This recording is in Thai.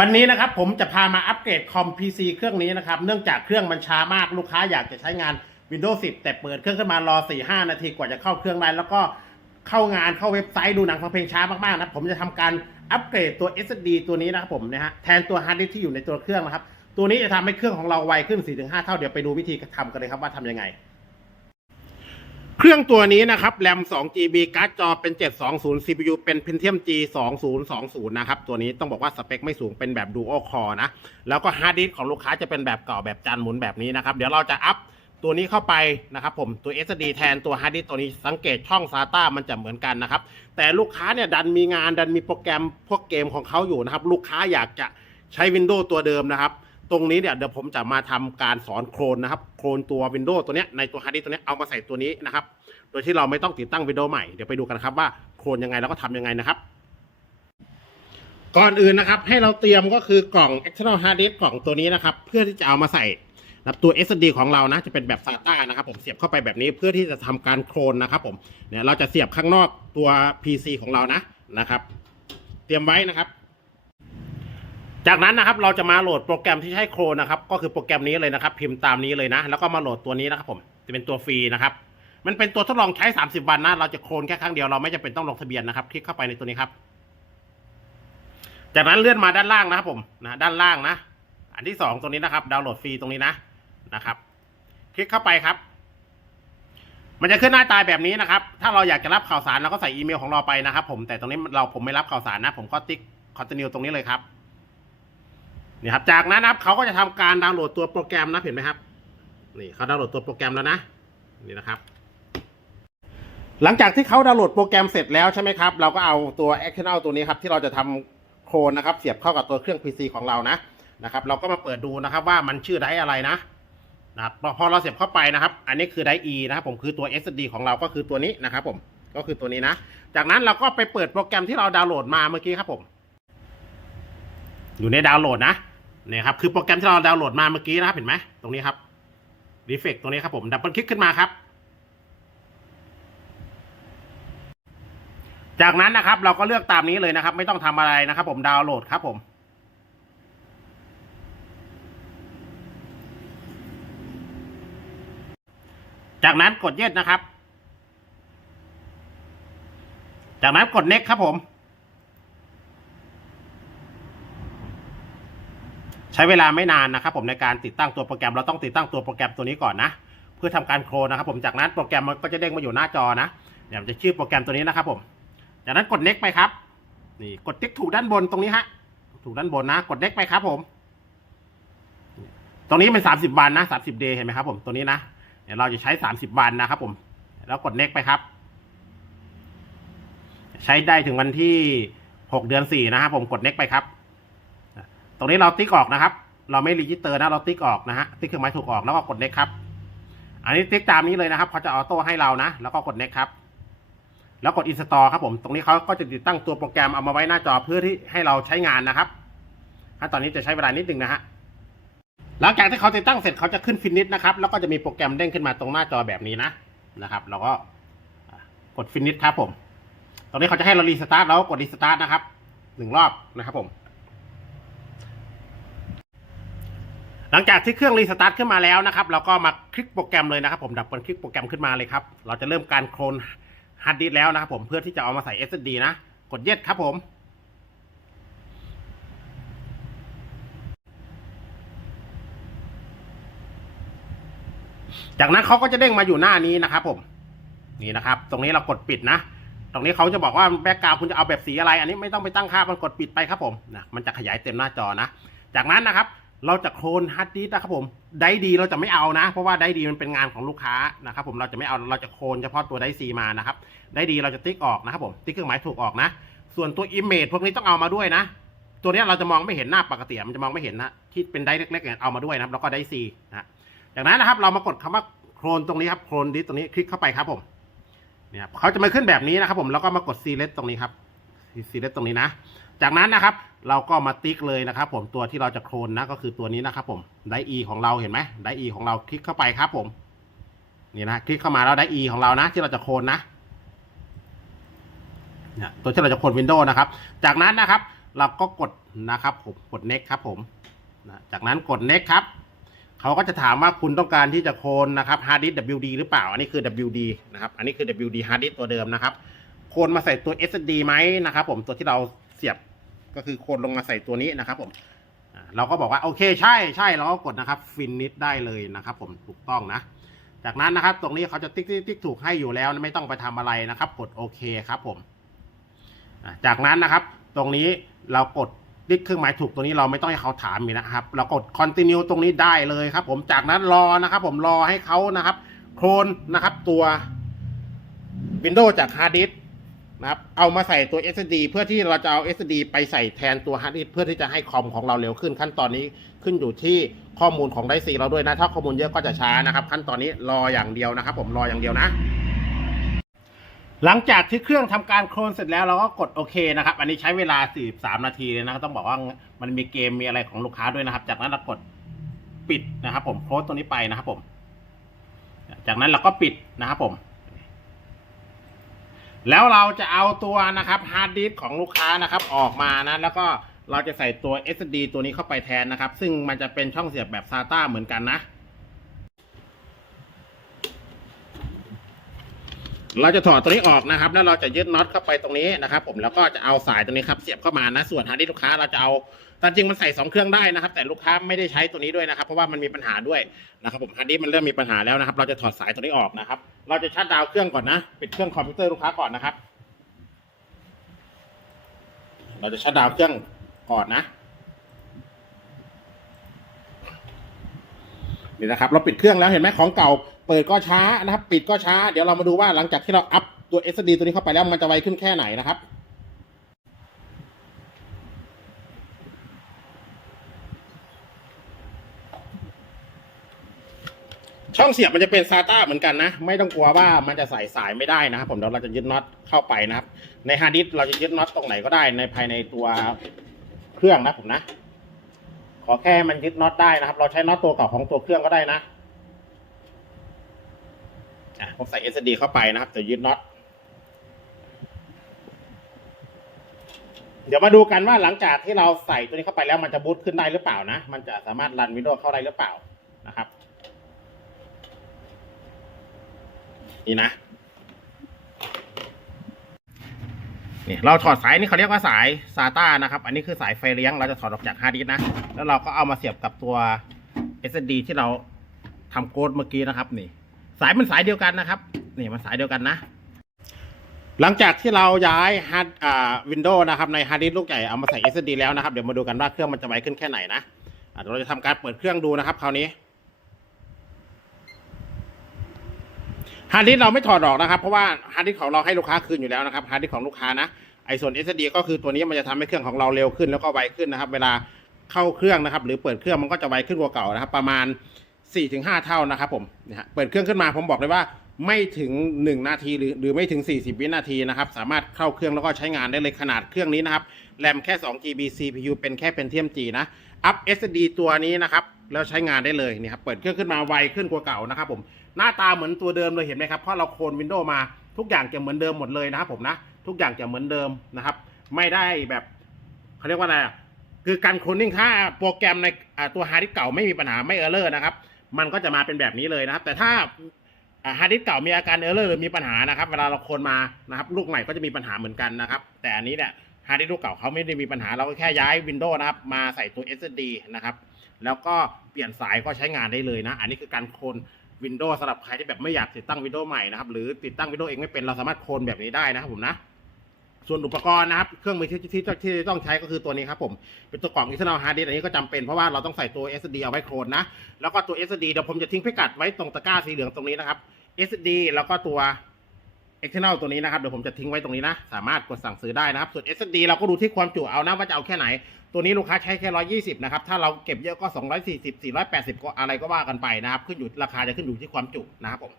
วันนี้นะครับผมจะพามาอัปเกรดคอม PC เครื่องนี้นะครับ เนื่องจากเครื่องมันช้ามากลูกค้าอยากจะใช้งาน Windows 10 แต่เปิดเครื่องขึ้นมารอ 4-5 นาทีกว่าจะเข้าเครื่องได้แล้วก็เข้างานเข้าเว็บไซต์ดูหนังฟังเพลงช้ามากๆนะผมจะทำการอัปเกรดตัว SSD ตัวนี้นะครับผมนะฮะแทนตัวฮาร์ดดิสก์ที่อยู่ในตัวเครื่องนะครับ ตัวนี้จะทำให้เครื่องของเราไวขึ้น 4-5 เท่าเดี๋ยวไปดูวิธีทำกันเลยครับว่าทำยังไง เครื่องตัวนี้นะครับแรม 2GB การ์ดจอเป็น 720 CPU เป็น Pentium G 2020 นะครับ ตัวนี้ต้องบอกว่าสเปคไม่สูงเป็นแบบ Dual Core นะ แล้วก็ฮาร์ดดิสของลูกค้าจะเป็นแบบเก่าแบบจานหมุนแบบนี้นะครับ เดี๋ยวเราจะอัพตัวนี้เข้าไปนะครับผมตัว SSD แทนตัวฮาร์ดดิสตัวนี้สังเกตช่อง SATA มันจะเหมือนกันนะครับ แต่ลูกค้าเนี่ยดันมีงานดันมีโปรแกรมพวกเกมของเขาอยู่นะครับ ลูกค้าอยากจะใช้ Windows ตัวเดิมนะครับ ตรงนี้เนี่ยเดี๋ยวผมจะมาทำการสอนโคลนนะครับ โคลนตัว Windows ตัวเนี้ยในตัวฮาร์ดดิสตัวเนี้ยเอามาใส่ตัวนี้นะครับ โดยที่เราไม่ต้องติดตั้ง Windows ใหม่ เดี๋ยวไปดูกันครับว่าโคลนยังไงแล้วก็ทำยังไงนะครับ ก่อนอื่นนะครับ ให้เราเตรียมก็คือกล่อง external hard disk กล่องตัวนี้นะครับ เพื่อที่จะเอามาใส่นะครับตัว SSD ของเรานะจะเป็นแบบ SATA นะครับผมเสียบเข้าไปแบบนี้เพื่อที่จะทำการโคลนนะครับผมเนี่ยเราจะเสียบข้างนอกตัว PC ของเรานะนะครับ เตรียมไว้นะครับ จากนั้นนะครับเราจะมาโหลดโปรแกรมที่ใช้โคลนนะครับ ก็คือโปรแกรมนี้เลยนะครับ พิมพ์ตามนี้เลยนะ แล้วก็มาโหลดตัวนี้นะครับผมจะเป็นตัวฟรีนะครับ มันเป็นตัวทดลองใช้ 30 วันนะเราจะโคลนแค่ครั้งเดียวเราไม่จำเป็นต้องลงทะเบียนนะครับ คลิกเข้าไปในตัวนี้ครับ จากนั้นเลื่อนมาด้านล่างนะครับผมนะด้านล่างนะ อันที่สองตรงนี้นะครับ ดาวน์โหลดฟรีตรงนี้นะนะครับ คลิกเข้าไปครับ มันจะขึ้นหน้าตาแบบนี้นะครับ ถ้าเราอยากจะรับข่าวสารเราก็ใส่อีเมลของเราไปนะครับ ผมแต่ตรงนี้เราผมไม่รับข่าวสารนะ ผมก็ติ๊กคอนติเนียตรงนี้เลยครับ นี่ครับ จากนั้นนะครับเขาก็จะทำการดาวน์โหลดตัวโปรแกรมนะเห็นไหมครับนี่เขาดาวน์โหลดตัวโปรแกรมแล้วนะนี่นะครับ หลังจากที่เขาดาวน์โหลดโปรแกรมเสร็จแล้วใช่ไหมครับ เราก็เอาตัว external ตัวนี้ครับที่เราจะทำโคลนนะครับ เสียบเข้ากับตัวเครื่อง PC ของเรานะนะครับ เราก็มาเปิดดูนะครับว่ามันชื่อไดร์อะไรนะนะครับพอพอเราเสียบเข้าไปนะครับ อันนี้คือไดร์ E นะครับผมคือตัว SSD ของเราก็คือตัวนี้นะครับผมก็คือตัวนี้นะ จากนั้นเราก็ไปเปิดโปรแกรมที่เราดาวน์โหลดมาเมื่อกี้ครับผม อยู่ในดาวน์โหลดนะ เนี่ยครับคือโปรแกรมที่เราดาวน์โหลดมาเมื่อกี้นะครับเห็นไหมตรงนี้ครับรีเฟกตรงนี้ครับผมดับเบิลคลิกขึ้นมาครับ จากนั้นนะครับ เราก็เลือกตามนี้เลยนะครับ ไม่ต้องทำอะไรนะครับ ผมดาวน์โหลดครับผมจากนั้นกดเย็ดนะครับ จากนั้นกด next ครับผม ใช้เวลาไม่นานนะครับ ผมในการติดตั้งตัวโปรแกรมเราต้องติดตั้งตัวโปรแกรมตัวนี้ก่อนนะ เพื่อทำการโคลนนะครับผมจากนั้นโปรแกรมมันก็จะเด้งมาอยู่หน้าจอนะเดี๋ยวจะชื่อโปรแกรมตัวนี้นะครับ ผมจากนั้นกด next ไปครับนี่กดติ๊กถูกด้านบนตรงนี้ฮะถูกด้านบนนะ กด next ไปครับ ผม ตรงนี้เป็นสามสิบวันนะสามสิบเดย์เห็นไหมครับ ผมตัวนี้นะเดี๋ยวเราจะใช้สามสิบวันนะครับ ผม แล้วกด next ไปครับ ใช้ได้ถึงวันที่หกเดือนสี่นะครับผมกด next ไปครับ ตรงนี้เราติ๊กออกนะครับ เราไม่รีจิเตอร์นะเราติ๊กออกนะฮะติ๊กเครื่องหมายถูกออกแล้วก็กด next ครับ อันนี้ติ๊กตามนี้เลยนะครับเขาจะออโต้ให้เรานะ แล้วก็กด next ครับ แล้วกด install ครับผม ตรงนี้เขาก็จะติดตั้งตัวโปรแกรมเอามาไว้หน้าจอเพื่อที่ให้เราใช้งานนะครับขั้นตอนนี้จะใช้เวลานิดนึงนะฮะหลังจากที่เขาติดตั้งเสร็จเขาจะขึ้นฟินิชนะครับ แล้วก็จะมีโปรแกรมเด้งขึ้นมาตรงหน้าจอแบบนี้นะนะครับ เราก็กดฟินิชครับผม ตรงนี้เขาจะให้เรารีสตาร์ทแล้วก็กดรีสตาร์ทนะครับหนึ่งรอบนะครับผม หลังจากที่เครื่องรีสตาร์ทขึ้นมาแล้วนะครับ เราก็มาคลิกโปรแกรมเลยนะครับ ผมดับเบิลคลิกโปรแกรมขึ้นมาเลยครับ เราจะเริ่มการโคลนฮาร์ดดิสแล้วนะครับผมเพื่อที่จะเอามาใส่ SSD นะ กดเย็ดครับผม จากนั้นเขาก็จะเด้งมาอยู่หน้านี้นะครับ ผม นี่นะครับ ตรงนี้เรากดปิดนะตรงนี้เขาจะบอกว่าแบ็กกราวคุณจะเอาแบบสีอะไร อันนี้ไม่ต้องไปตั้งค่ามันกดปิดไปครับผมนะมันจะขยายเต็มหน้าจอนะ จากนั้นนะครับ เราจะโคลนฮาร์ดดิสก์นะครับผมได้ดีเราจะไม่เอานะ เพราะว่าได้ดีมันเป็นงานของลูกค้านะครับผมเราจะไม่เอาเราจะโคลนเฉพาะตัวได้ซีมานะครับได้ดีเราจะติ๊กออกนะครับผมติ๊กเครื่องหมายถูกออกนะ ส่วนตัวอิมเมจพวกนี้ต้องเอามาด้วยนะ ตัวนี้เราจะมองไม่เห็นหน้าปกติมันจะมองไม่เห็นนะที่เป็นได้เล็กๆเนี่ยเอามาด้วยนะครับแล้วก็ได้ซีนะจากนั้นนะครับเรามากดคำว่าโคลนตรงนี้ครับโคลนดิสตรงนี้คลิกเข้าไปครับผมเนี่ยเขาจะมาขึ้นแบบนี้นะครับผมแล้วก็มากดซีเลตตรงนี้ครับซีเลตตรงนี้นะ จากนั้นนะครับ เราก็มาติ๊กเลยนะครับผมตัวที่เราจะโคลนนะก็คือตัวนี้นะครับผมไดอีของเราเห็นไหมไดอีของเราคลิกเข้าไปครับผมนี่นะคลิกเข้ามาแล้วไดอีของเรานะ ที่เราจะโคลนนะเนี่ยตัวที่เราจะโคลนวินโดว์นะครับ จากนั้นนะครับ เราก็กดนะครับผมกด next ครับผมนะจากนั้นกด next ครับเขาก็จะถามว่าคุณต้องการที่จะโคลนนะครับ hard disk WD หรือเปล่า อันนี้คือ WD นะครับ อันนี้คือ WD hard disk ตัวเดิมนะครับ โคลนมาใส่ตัว SSD ไหมนะครับ ผมตัวที่เราเสียบ ก็คือโคลนลงมาใส่ตัวนี้นะครับผมเราก็บอกว่าโอเคใช่ใช่เราก็กดนะครับ finish ได้เลยนะครับ ผมถูกต้องนะ จากนั้นนะครับ ตรงนี้เขาจะติ๊กติ๊กติ๊กถูกให้อยู่แล้วไม่ต้องไปทำอะไรนะครับ กดโอเคครับผมจากนั้นนะครับ ตรงนี้เรากดติ๊กเครื่องหมายถูกตรงนี้เราไม่ต้องให้เขาถามอีกนะครับ เรากด continue ตรงนี้ได้เลยครับ ผมจากนั้นรอนะครับ ผมรอให้เขานะครับ โคลนนะครับ ตัว Windows จาก Hard Disk นะครับ เอามาใส่ตัว SSD เพื่อที่เราจะเอา SSD ไปใส่แทนตัว Hard Disk เพื่อที่จะให้คอมของเราเร็วขึ้น ขั้นตอนนี้ขึ้นอยู่ที่ข้อมูลของไดซีเราด้วยนะ ถ้าข้อมูลเยอะก็จะช้านะครับ ขั้นตอนนี้รออย่างเดียวนะครับ ผมรออย่างเดียวนะ หลังจากที่เครื่องทำการโคลนเสร็จแล้วเราก็กดโอเคนะครับ อันนี้ใช้เวลา 43 นาทีเลยนะต้องบอกว่ามันมีเกมมีอะไรของลูกค้าด้วยนะครับ จากนั้นเรากดปิดนะครับ ผมโคลนตัวนี้ไปนะครับ ผม จากนั้นเราก็ปิดนะครับผม แล้วเราจะเอาตัวนะครับฮาร์ดดิสก์ของลูกค้านะครับออกมานะ แล้วก็เราจะใส่ตัว SD ตัวนี้เข้าไปแทนนะครับ ซึ่งมันจะเป็นช่องเสียบแบบ SATA เหมือนกันนะ เราจะถอดตัวนี้ออกนะครับ แล้วเราจะยึดน็อตเข้าไปตรงนี้นะครับ ผมแล้วก็จะเอาสายตรงนี้ครับเสียบเข้ามานะส่วนฮาร์ดดิสก์ลูกค้าเราจะเอาตามจริงมันใส่สองเครื่องได้นะครับ แต่ลูกค้าไม่ได้ใช้ตัวนี้ด้วยนะครับเพราะว่ามันมีปัญหาด้วยนะครับผมฮาร์ดดิสก์มันเริ่มมีปัญหาแล้วนะครับ เราจะถอดสายตัวนี้ออกนะครับ เราจะชัดดาวน์เครื่องก่อนนะปิดเครื่องคอมพิวเตอร์ลูกค้าก่อนนะครับ เราจะชัดดาวน์เครื่องก่อนนะนี่นะครับ เราปิดเครื่องแล้วเห็นไหมของเก่า เปิดก็ช้านะครับ ปิดก็ช้า เดี๋ยวเรามาดูว่าหลังจากที่เราอัพตัว SD ตัวนี้เข้าไปแล้วมันจะไวขึ้นแค่ไหนนะครับช่องเสียบมันจะเป็น SATA เหมือนกันนะ ไม่ต้องกลัวว่ามันจะใส่สายไม่ได้นะครับผมเดี๋ยวเราจะยึดน็อตเข้าไปนะครับ ในฮาร์ดดิสเราจะยึดน็อตตรงไหนก็ได้ในภายในตัวเครื่องนะผมนะ ขอแค่มันยึดน็อตได้นะครับ เราใช้น็อตตัวเก่าของตัวเครื่องก็ได้นะ อะผมใส่ SD เข้าไปนะครับจะยึดน็อต เดี๋ยวมาดูกันว่าหลังจากที่เราใส่ตัวนี้เข้าไปแล้วมันจะบูตขึ้นได้หรือเปล่านะ มันจะสามารถรันวิดีโอเข้าได้หรือเปล่านะครับ นี่นะนี่เราถอดสายนี่เขาเรียกว่าสาย SATA นะครับ อันนี้คือสายไฟเลี้ยง เราจะถอดออกจากฮาร์ดดิสก์นะ แล้วเราก็เอามาเสียบกับตัว SSD ที่เราทำโค้ดเมื่อกี้นะครับนี่ สายมันสายเดียวกันนะครับนี่มันสายเดียวกันนะ หลังจากที่เราย้ายฮาร์ดอ่าวินโดว์นะครับในฮาร์ดดิสลูกใหญ่เอามาใส่ SSD แล้วนะครับเดี๋ยวมาดูกันว่าเครื่องมันจะไวขึ้นแค่ไหนนะเดี๋ยวเราจะทำการเปิดเครื่องดูนะครับคราวนี้ฮาร์ดดิสเราไม่ถอดออกนะครับ เพราะว่าฮาร์ดดิสของเราให้ลูกค้าคืนอยู่แล้วนะครับฮาร์ดดิสของลูกค้านะไอ้ส่วน SSD ก็คือตัวนี้มันจะทำให้เครื่องของเราเร็วขึ้นแล้วก็ไวขึ้นนะครับ เวลาเข้าเครื่องนะครับ หรือเปิดเครื่องมันก็จะไวขึ้นกว่าเก่านะครับ ประมาณ 4-5เท่านะครับผมนะฮะเปิดเครื่องขึ้นมาผมบอกเลยว่าไม่ถึง 1 นาทีหรือหรือไม่ถึง 40 วินาทีนะครับสามารถเข้าเครื่องแล้วก็ใช้งานได้เลยขนาดเครื่องนี้นะครับแรมแค่ 2 GB CPU เป็นแค่เป็นเทียมจีนะอัพ SSD ตัวนี้นะครับแล้วใช้งานได้เลยนี่ครับเปิดเครื่องขึ้นมาไวขึ้นกว่าเก่านะครับผมหน้าตาเหมือนตัวเดิมเลยเห็นไหมครับเพราะเราโคลนวินโดว์มาทุกอย่างจะเหมือนเดิมหมดเลยนะครับผมนะทุกอย่างจะเหมือนเดิมนะครับ ไม่ได้แบบเขาเรียกว่าอะไรคือการโคลนนิ่งถ้าโปรแกรมในตัวฮาร์ดดิสก์เก่าไม่มีปัญหาไม่เออร์เลอร์นะครับ มันก็จะมาเป็นแบบนี้เลยนะครับ แต่ถ้าฮาร์ดดิสก์เก่ามีอาการเออร์เลอร์หรือมีปัญหานะครับ เวลาเราโคนมานะครับลูกใหม่ก็จะมีปัญหาเหมือนกันนะครับ แต่อันนี้เนี่ยฮาร์ดดิสก์ลูกเก่าเขาไม่ได้มีปัญหาเราก็แค่ย้ายวินโดว์นะครับ มาใส่ตัว SSD นะครับ แล้วก็เปลี่ยนสายก็ใช้งานได้เลยนะ อันนี้คือการโคลนวินโดว์สำหรับใครที่แบบไม่อยากติดตั้งวินโดว์ใหม่นะครับ หรือติดตั้งวินโดว์เองไม่เป็นเราสามารถโคลนแบบนี้ได้นะครับผมนะ ส่วนอุปกรณ์นะครับ เครื่องมือที่ที่ที่ต้องใช้ก็คือตัวนี้ครับผม เป็นตัวกล่อง external hard disk อันนี้ก็จำเป็นเพราะว่าเราต้องใส่ตัว SSD เอาไว้โคลนนะ แล้วก็ตัว SSD เดี๋ยวผมจะทิ้งพิกัดไว้ตรงตะกร้าสีเหลืองตรงนี้นะครับ SSD แล้วก็ตัว external ตัวนี้นะครับเดี๋ยวผมจะทิ้งไว้ตรงนี้นะ สามารถกดสั่งซื้อได้นะครับ ส่วน SSD เราก็ดูที่ความจุเอานะว่าจะเอาแค่ไหน ตัวนี้ลูกค้าใช้แค่120นะครับ ถ้าเราเก็บเยอะก็ 240 480 ก็อะไรก็ว่ากันไปนะครับ ขึ้นอยู่ราคาจะขึ้นอยู่ที่ความจุนะครับผม